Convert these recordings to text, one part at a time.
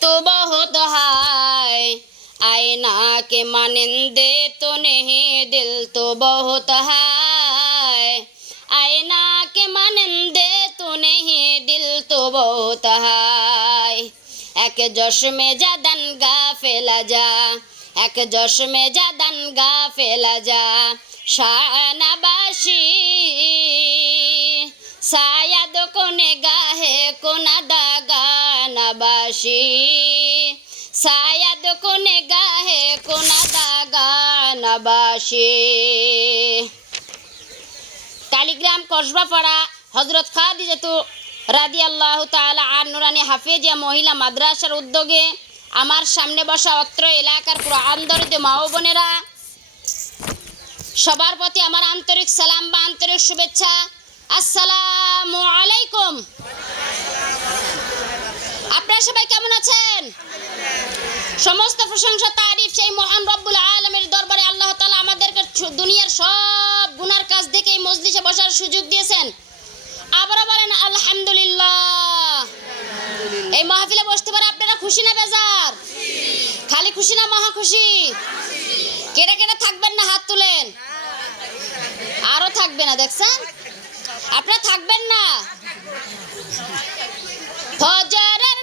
तो बहुत हाय आईना के मानिंदे तो नहीं दिल तो बहुत हाय आईना के मानिंदे तो नहीं दिल तो बहुत हाय এক জশমে জাদান গা ফেলা যা এক জশমে জাদান গা ফেলা যা শানাবাসী সায়াদ কোনে গাহে কোনাদা গানাবাসী সায়াদ কোনে গাহে কোনাদা গানাবাসী কালীগ্রাম কসবাপাড়া, হজরত খাদিজাতু রাদি আল্লাহ তালা আর নুরানি হাফেজিয়া মহিলা মাদ্রাসার উদ্যোগে আমার সামনে বসা অত্র এলাকার পুরো আন্দরিত মা বোনেরা, সবার প্রতি আমার আন্তরিক সালাম বা আন্তরিক শুভেচ্ছা। আসসালামু আলাইকুম। আপনারা সবাই কেমন আছেন? সমস্ত প্রশংসা, তারিফ সেই মহান রব্বুল আলমের দরবারে আল্লাহ তালা আমাদেরকে দুনিয়ার সব গুনার কাজ থেকে এই মজলিসে বসার সুযোগ দিয়েছেন। আবারও বলেন, আলহামদুলিল্লাহ। এই মাহফিলে বসতে পারে আপনারা খুশি না বেজার? খালি খুশি না মহা খুশি? কেটে কেটে থাকবেন না হাত তুলেন? আরও থাকবে না, দেখছেন? আপনারা থাকবেন না? ফজরের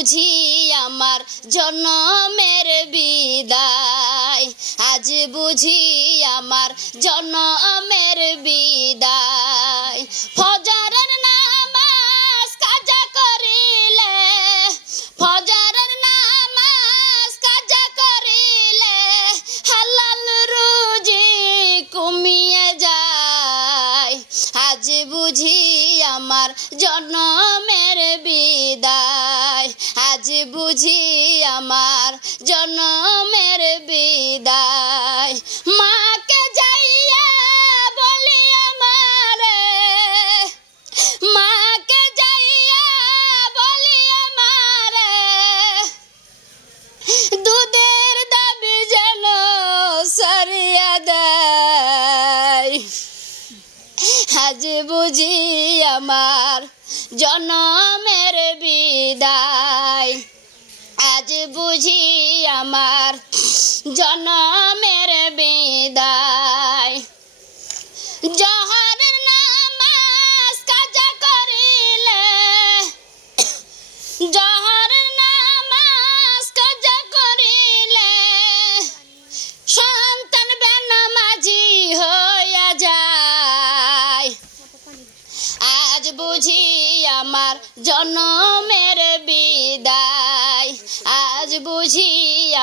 বুঝি আমার জন্মের বিদায়। আজ বুঝি আমার জন্মের বিদায়। বুঝি আমার জন্মের বিদায়। মাকে যাইয়া বলি আমারে। মাকে যাইয়া বলি আমারে। দুধের দাবি যেন সারিয়া দেয়। আজ বুঝি আমার জনমের বিদায়। আজ বুঝি আমার জনমের বিদায়।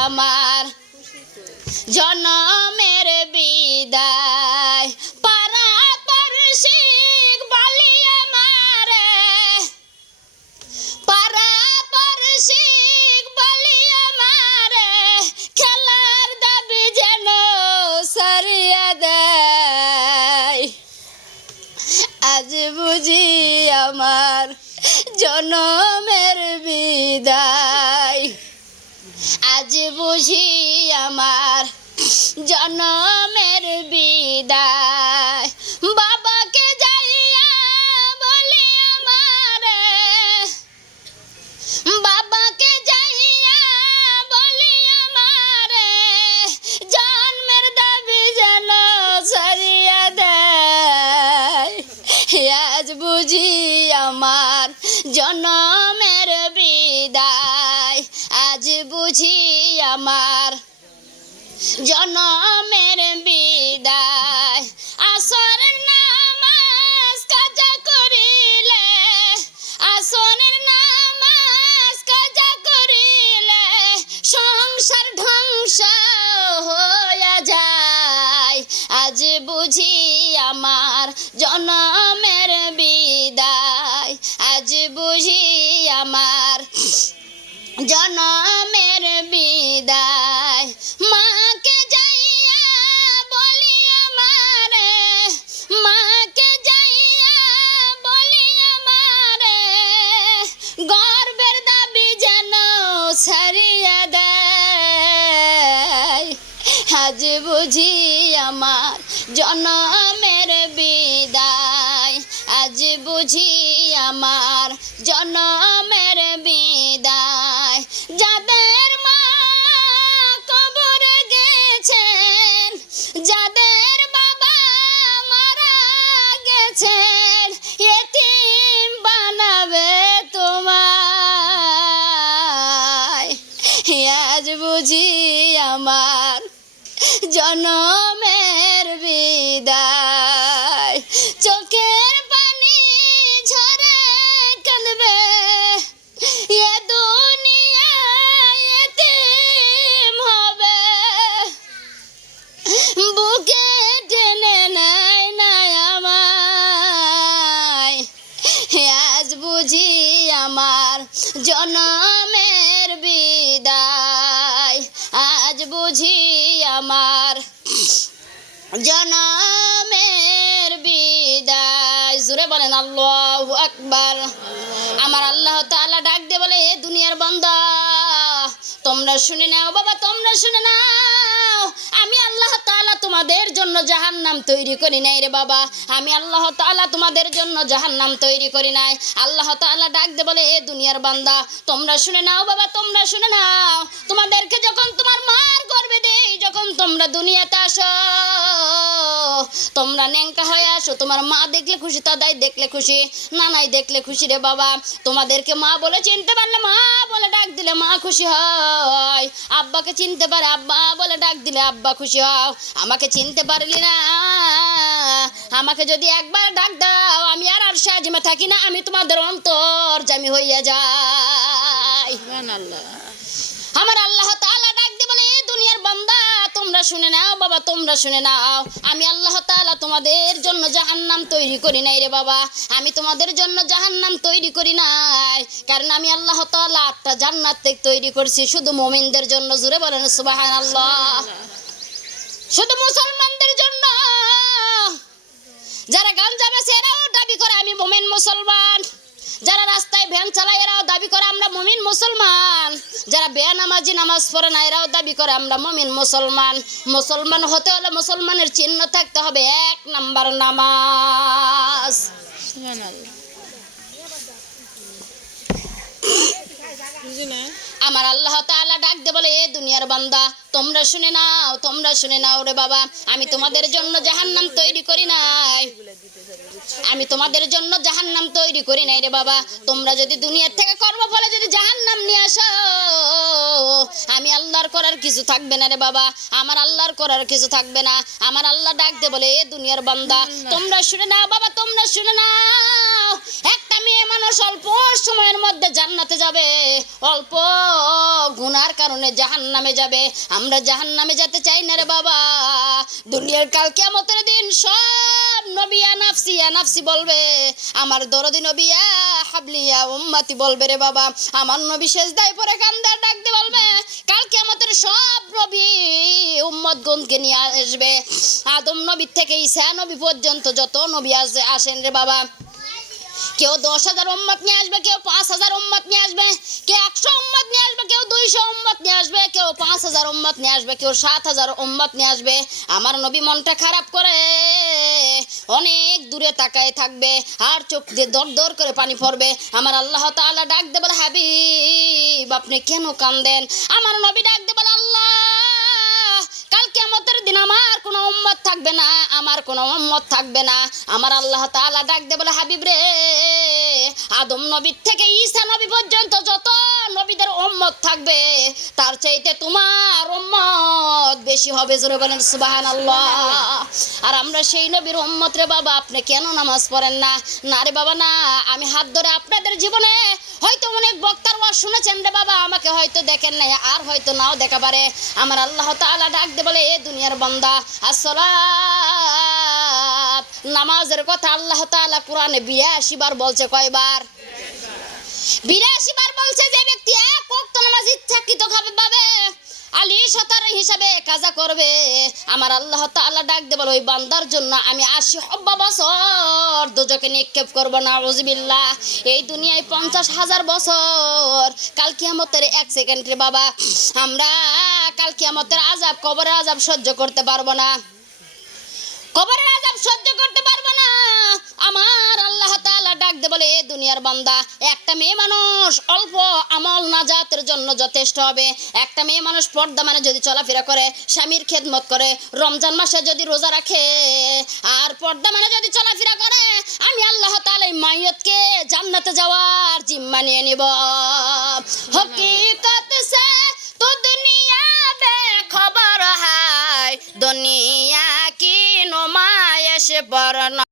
আমার জন্মের বিদায়। পারা পরশিক বলি আমারে। পারা পরশিক বলি আমারে। খেলার দাবি যেন সারিয়া দেয়। আজ বুঝি আমার জনমের বিদায়। বুঝি আমার জনমের বিদায়। বাবাকে যাইয়া বলি আমারে। বাবাকে যাইয়া বলি আমারে। জন্মের দাবি যেন সারিয়া দেয়। আজ বুঝি আমার জনমের বিদায়। আজ বুঝি আমার জনমের বিদায়। আসরের নামাজ কাজা করিলে, আসরের নামাজ কাজা করিলে সংসার ধ্বংস হয়ে যায়। আজ বুঝি আমার জনমের বিদায়। আজ বুঝি আমার জনমের ছাড়িয়া দেয় আজ বুঝি আমার জনমের বিদায়। আজ বুঝি আমার জনমের বিদায়। জনমের বিদায়। চোখের পানি ঝরে কাঁদবে এ দুনিয়া এতিম হবে। বুকে টেনে নাই নাই আমায়। আজ বুঝি আমার জনমের বিদায়। আজ বুঝি আমার জনমের বিদায়। জুড়ে বলেন, আল্লাহ আকবার। আমার আল্লাহ তাআলা ডাক দিয়ে বলে, এ দুনিয়ার বান্দা তোমরা শুনে নাও, বাবা, তোমরা শুনে নাও। আমি আল্লাহ তোমাদের জন্য জাহান নাম তৈরি করি নাই রে বাবা। আমি আল্লাহ তাআলা তোমাদের জন্য জাহান নাম তৈরি করি নাই। আল্লাহ তাআলা ডাক দে বলে, এ দুনিয়ার বান্দা, তোমরা শুনে নাও বাবা, তোমরা শুনে নাও। তোমাদেরকে যখন তোমার মার গর্বে দেই, যখন তোমরা দুনিয়াতে আসো, তোমরা ন্যাংকা হয়ে আসো। তোমার মা দেখলে খুশি, দাদাই দেখলে খুশি, নানাই দেখলে খুশি রে বাবা। তোমাদেরকে মা বলে চিনতে পারলে মা বলে ডাক দিলে মা খুশি হয়। আব্বাকে চিনতে পারে, আব্বা বলে ডাক দিলে আব্বা খুশি হও আমাকে চিনতে পারলি না। আমাকে যদি একবার ডাক দাও আমি আর আর সাজিমে থাকি না আমি তোমাদের অন্তর জামি হইয়া যাই। আমার আল্লাহ তাআলা ডাক দিয়ে বলে দুনিয়ার বান্দা তোমরা শুনে নাও বাবা তোমরা শুনে নাও। আমি আল্লাহ তাআলা তোমাদের জন্য জাহান্নাম তৈরি করি নাই রে বাবা। আমি তোমাদের জন্য জাহান্নাম তৈরি করি নাই। কারণ আমি আল্লাহ তাআলা আটটা জান্নাত তৈরি করছি শুধু মুমিনদের জন্য। জুড়ে বলেন সুবহানাল্লাহ। শুধু মুসলমানদের জন্য। যারা গান বেছে এরাও দাবি করে আমি মোমেন মুসলমান। যারা রাস্তায় ভ্যান চালায় এরাও দাবি করে আমরা মমিন মুসলমান। যারা বেনামাজি নামাজ পড়ে না, এরাও দাবি করে আমরা মুমিন মুসলমান। মুসলমান হতে হলে মুসলমানের চিহ্ন থাকতে হবে এক নাম্বার নামাজ। আমার আল্লাহ তালা ডাক দে বলে, এ দুনিয়ার বান্দা, তোমরা শুনে নাও, তোমরা শুনে নাও রে বাবা। আমি তোমাদের জন্য জাহান নাম তৈরি করি নাই। আমি তোমাদের জন্য জাহান্নাম তৈরি করি নাই রে বাবা। তোমরা যদি দুনিয়ার থেকে কর্ম ফলে যদি জাহান্নাম নিয়ে আসো আল্লাহর করার কিছু থাকবে না রে বাবা। আমার আল্লাহর করার কিছু থাকবে না। আমার আল্লাহ ডাকতে বলে, এ দুনিয়ার বান্দা, তোমরা শুনে না বাবা, তোমরা শুনে না একটা মেয়ে মানুষ অল্প সময়ের মধ্যে জান্নাতে যাবে। অল্প গুনার কারণে জাহান নামে যাবে। আমরা জাহান নামে যেতে চাই না রে বাবা। দুনিয়ার কাল কেমতের দিন সব নবিয়া নাফসিয়া নাফসি বলবে, আমার দরদি নবিয়া হাবলিয়া উম্মাতি বলবে রে বাবা, আমার নবী শেষ দায় পরে কান্দার ডাকতে বলবে, কাল কেমতের সব নবী উম্মত গণকে নিয়ে আসবে, আদম নবীর থেকে ঈসা নবী পর্যন্ত যত নবী আসে আসেন রে বাবা। কেউ দশ হাজার উম্মত নিয়ে আসবে, কেউ পাঁচ হাজার উম্মত নিয়ে আসবে, কেউ একশো উম্মত নিয়ে আসবে, কেউ দুইশো উম্মত নিয়ে আসবে, কেউ পাঁচ হাজার উম্মত নিয়ে আসবে, কেউ সাত হাজার উম্মত নিয়ে আসবে। আমার নবী মনটা খারাপ করে, অনেক দূরে তাকায় থাকবে, আর চোখ দিয়ে দর দর করে পানি পড়বে। আমার আল্লাহ তাআলা ডাক দেবে হাবিব, আপনি কেন কান্দেন? আমার নবী ডাক দে দিন আমার কোনো উম্মত থাকবে না, আমার কোনো উম্মত থাকবে না। আমার আল্লাহ তাআলা ডাক দে বলে, হাবিব রে। আদম নবীর থেকে ঈসা নবী পর্যন্ত যত নবীদের উম্মত থাকবে, তার চাইতে তোমার উম্মত বেশি হবে জোরে বলেন সুবহানাল্লাহ। আর আমরা সেই নবীর উম্মত রে বাবা, আপনি কেন নামাজ পড়েন না? না রে বাবা, না, আমি হাত ধরে আপনাদের জীবনে হয়তো অনেক বক্তার ওয়াজ শুনেছেন রে বাবা, আমাকে হয়তো দেখেন নাই, আর হয়তো নাও দেখা পারে। আমার আল্লাহ তাআলা ডাক দে বলে, এ দুনিয়ার বান্দা আসসালাত নামাজের কথা আল্লাহ তাআলা কোরআনে বিরাশি বার বলছে কয়বার? বিরাশি বার বলছে যে ব্যক্তি এক ওয়াক্ত নামাজ ইচ্ছাকৃত খাবে পাবে আলী সতার হিসাবে কাজা করবে। আমার আল্লাহ তাআলা ডাক দে ওই বান্দার জন্য আমি আশি হব্বা বছর দুজকে নিক্ষেপ করব না রুজবিল্লাহ এই দুনিয়ায় পঞ্চাশ হাজার বছর। কাল কিয়ামতের এক সেকেন্ডে বাবা, আমরা কাল কিয়ামতের আজাব কবরের আজাব সহ্য করতে পারব না। কবরের আজাব সহ্য করতে পারব না। আমার আল্লাহ তাআলা ডাক দে বলে দুনিয়ার বান্দা, একটা মেয়ে মানুষ অল্প আমল নাজাতের জন্য যথেষ্ট হবে। একটা মেয়ে মানুষ পর্দা মানে যদি চলাফেরা করে, স্বামীর খেদমত করে, রমজান মাসে যদি রোজা রাখে, আর পর্দা মানে যদি চলাফেরা করে, আমি আল্লাহ তাআলা এই মাইয়তকে জান্নাতে যাওয়ার জিম্মা নিয়ে নিব। হকিকত সে তো দুনিয়া খবর হায়